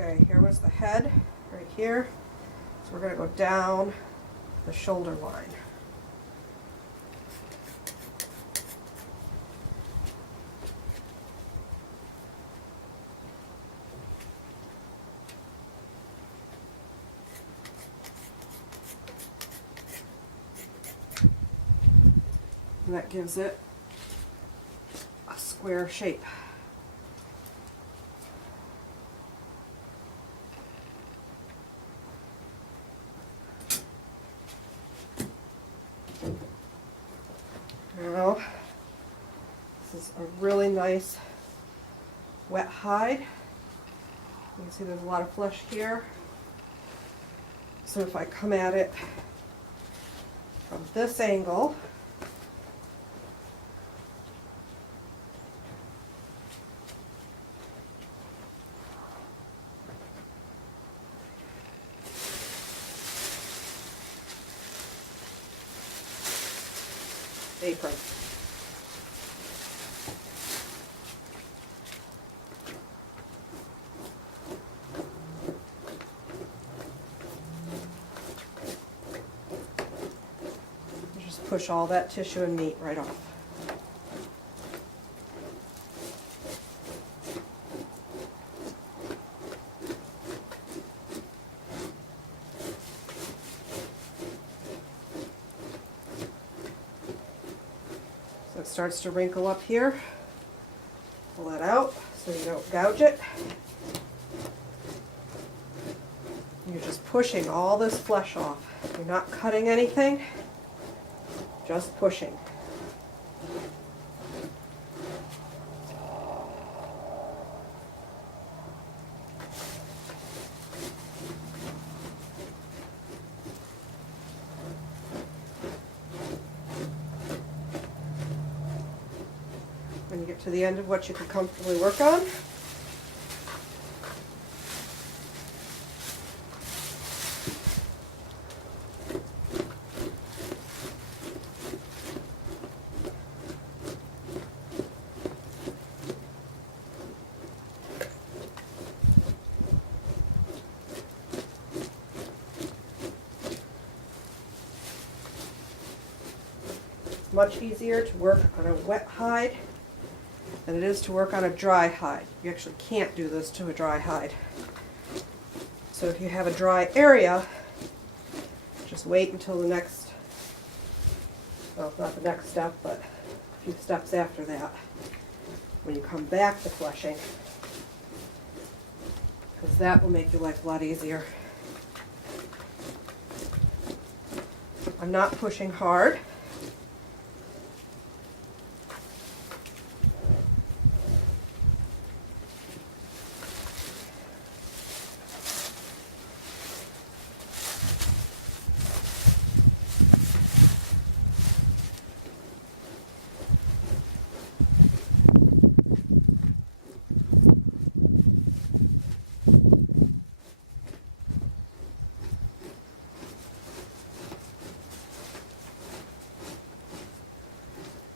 Okay, here was the head right here. So we're going to go down the shoulder line. And that gives it a square shape. Now, this is a really nice wet hide. You can see there's a lot of flesh here. So if I come at it from this angle, apron. Just push all that tissue and meat right off. So it starts to wrinkle up here. Pull that out so you don't gouge it. You're just pushing all this flesh off. You're not cutting anything, just pushing. When you get to the end of what you can comfortably work on, it's much easier to work on a wet hide than it is to work on a dry hide. You actually can't do this to a dry hide. So if you have a dry area, just wait until the next, well, not the next step, but a few steps after that, when you come back to fleshing, because that will make your life a lot easier. I'm not pushing hard.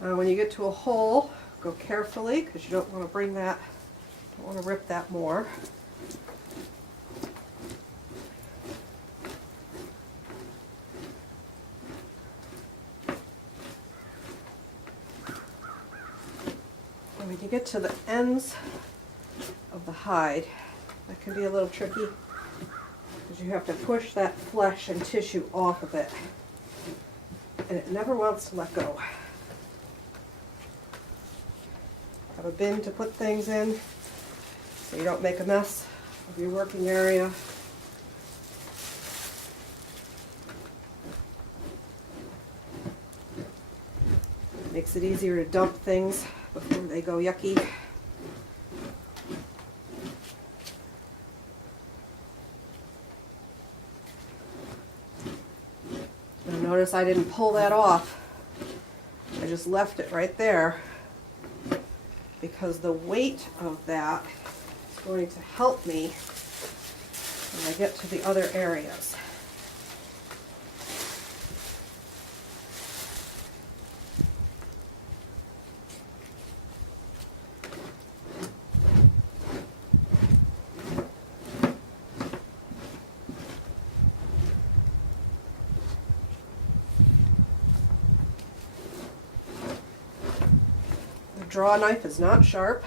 When you get to a hole, go carefully because you don't want to bring that, don't want to rip that more. And when you get to the ends of the hide, that can be a little tricky because you have to push that flesh and tissue off of it, and it never wants to let go. Have a bin to put things in so you don't make a mess of your working area. Makes it easier to dump things before they go yucky. Now notice I didn't pull that off. I just left it right there, because the weight of that is going to help me when I get to the other areas. draw knife is not sharp.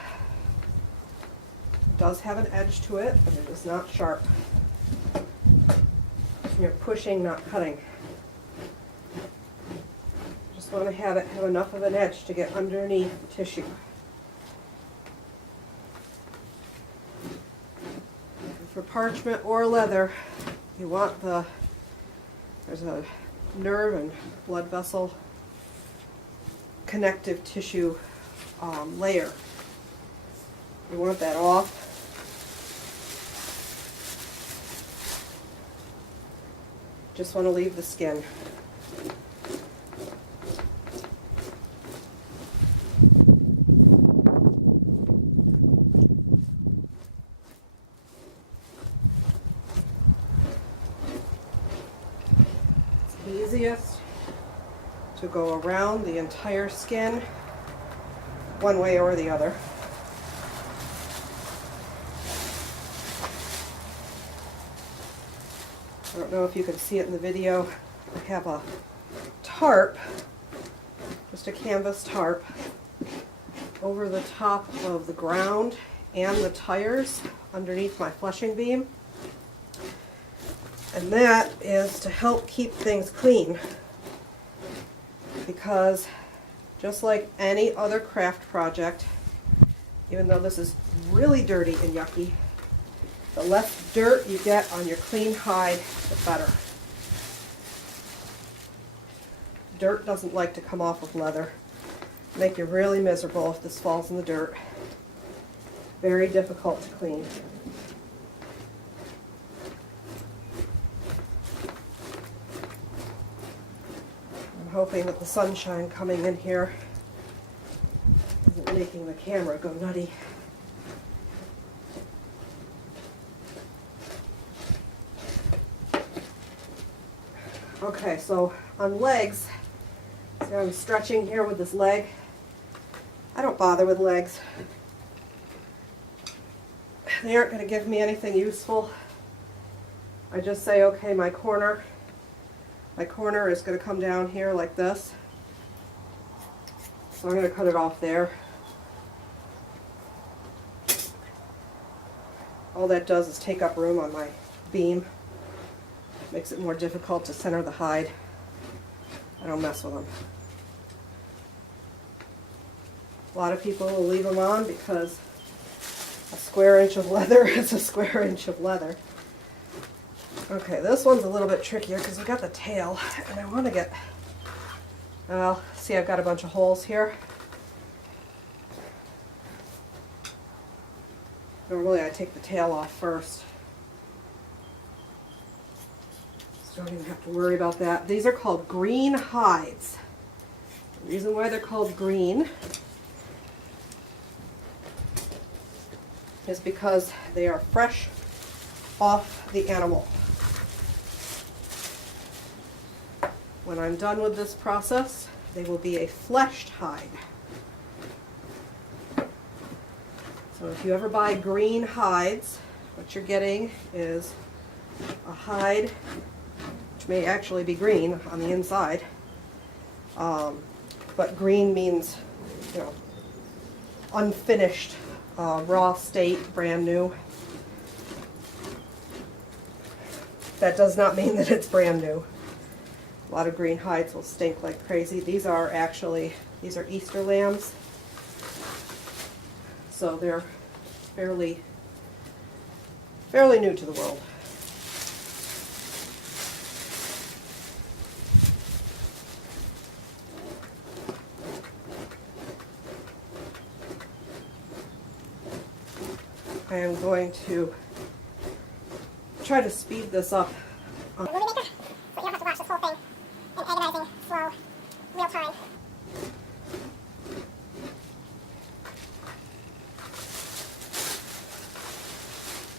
It does have an edge to it, but it is not sharp. You're pushing, not cutting. Just want to have it have enough of an edge to get underneath the tissue. And for parchment or leather, you want there's a nerve and blood vessel connective tissue layer. You want that off. Just want to leave the skin. It's easiest to go around the entire skin one way or the other. I don't know if you can see it in the video. I have a tarp, just a canvas tarp, over the top of the ground and the tires underneath my flushing beam. And that is to help keep things clean, because just like any other craft project, even though this is really dirty and yucky, the less dirt you get on your clean hide, the better. Dirt doesn't like to come off of leather. Make you really miserable if this falls in the dirt. Very difficult to clean. I'm hoping that the sunshine coming in here isn't making the camera go nutty. Okay, so on legs, see I'm stretching here with this leg. I don't bother with legs. They aren't going to give me anything useful. I just say, okay, my corner is going to come down here like this. So I'm going to cut it off there. All that does is take up room on my beam. Makes it more difficult to center the hide. I don't mess with them. A lot of people will leave them on because a square inch of leather is a square inch of leather. Okay, this one's a little bit trickier because we got the tail, and I want to get, well, see I've got a bunch of holes here. Normally I take the tail off first. Don't even have to worry about that. These are called green hides. The reason why they're called green is because they are fresh off the animal. When I'm done with this process, they will be a fleshed hide. So if you ever buy green hides, what you're getting is a hide which may actually be green on the inside, but green means, you know, unfinished, raw state, brand new. That does not mean that it's brand new. A lot of green hides will stink like crazy. These are Easter lambs, so they're fairly new to the world. I am going to try to speed this up. The movie maker, so you don't have to watch this whole thing in agonizing, slow, real time.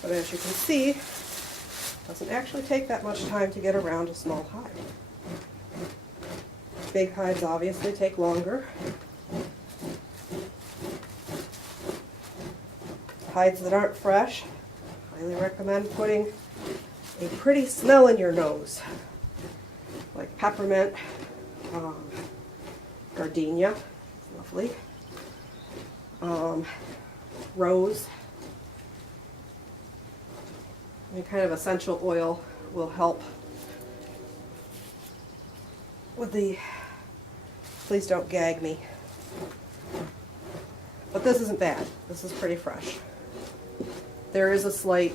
But as you can see, it doesn't actually take that much time to get around a small hide. Big hides obviously take longer. Hides that aren't fresh, highly recommend putting a pretty smell in your nose, like peppermint, gardenia, lovely. rose. Any kind of essential oil will help with the, please don't gag me. But this isn't bad. This is pretty fresh. There is a slight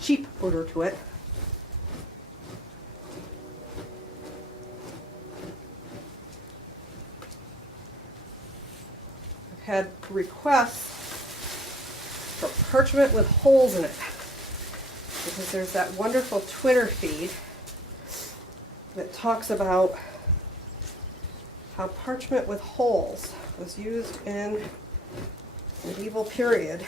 cheap odor to it. I've had requests for parchment with holes in it because there's that wonderful Twitter feed that talks about how parchment with holes was used in the medieval period.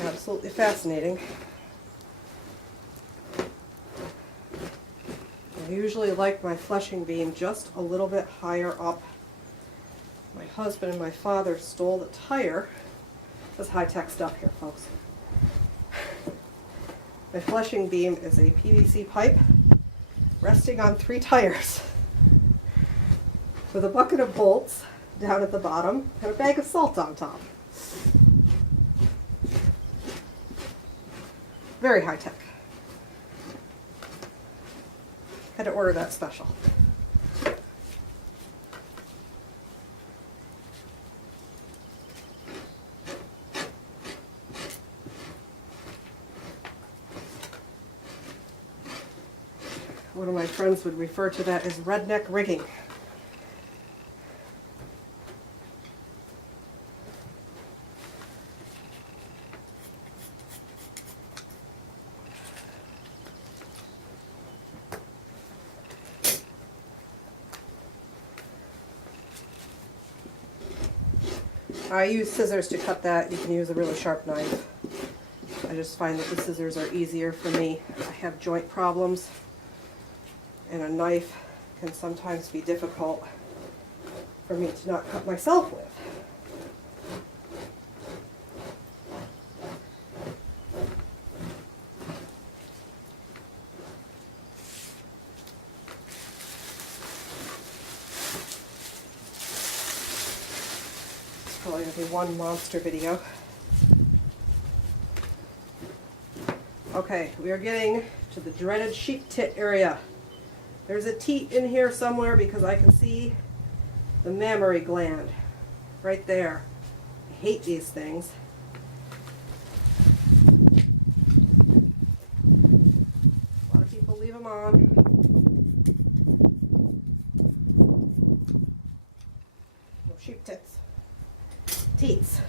Absolutely fascinating. I usually like my flushing beam just a little bit higher up. My husband and my father stole the tire. This is high-tech stuff here, folks. My flushing beam is a PVC pipe resting on 3 tires with a bucket of bolts down at the bottom and a bag of salt on top. Very high-tech. Had to order that special. One of my friends would refer to that as redneck rigging. I use scissors to cut that. You can use a really sharp knife. I just find that the scissors are easier for me. I have joint problems, and a knife can sometimes be difficult for me to not cut myself with. It's probably going to be one monster video. Okay, we are getting to the dreaded sheep tit area. There's a teat in here somewhere because I can see the mammary gland right there. I hate these things. A lot of people leave them on. No sheep tits. Teats.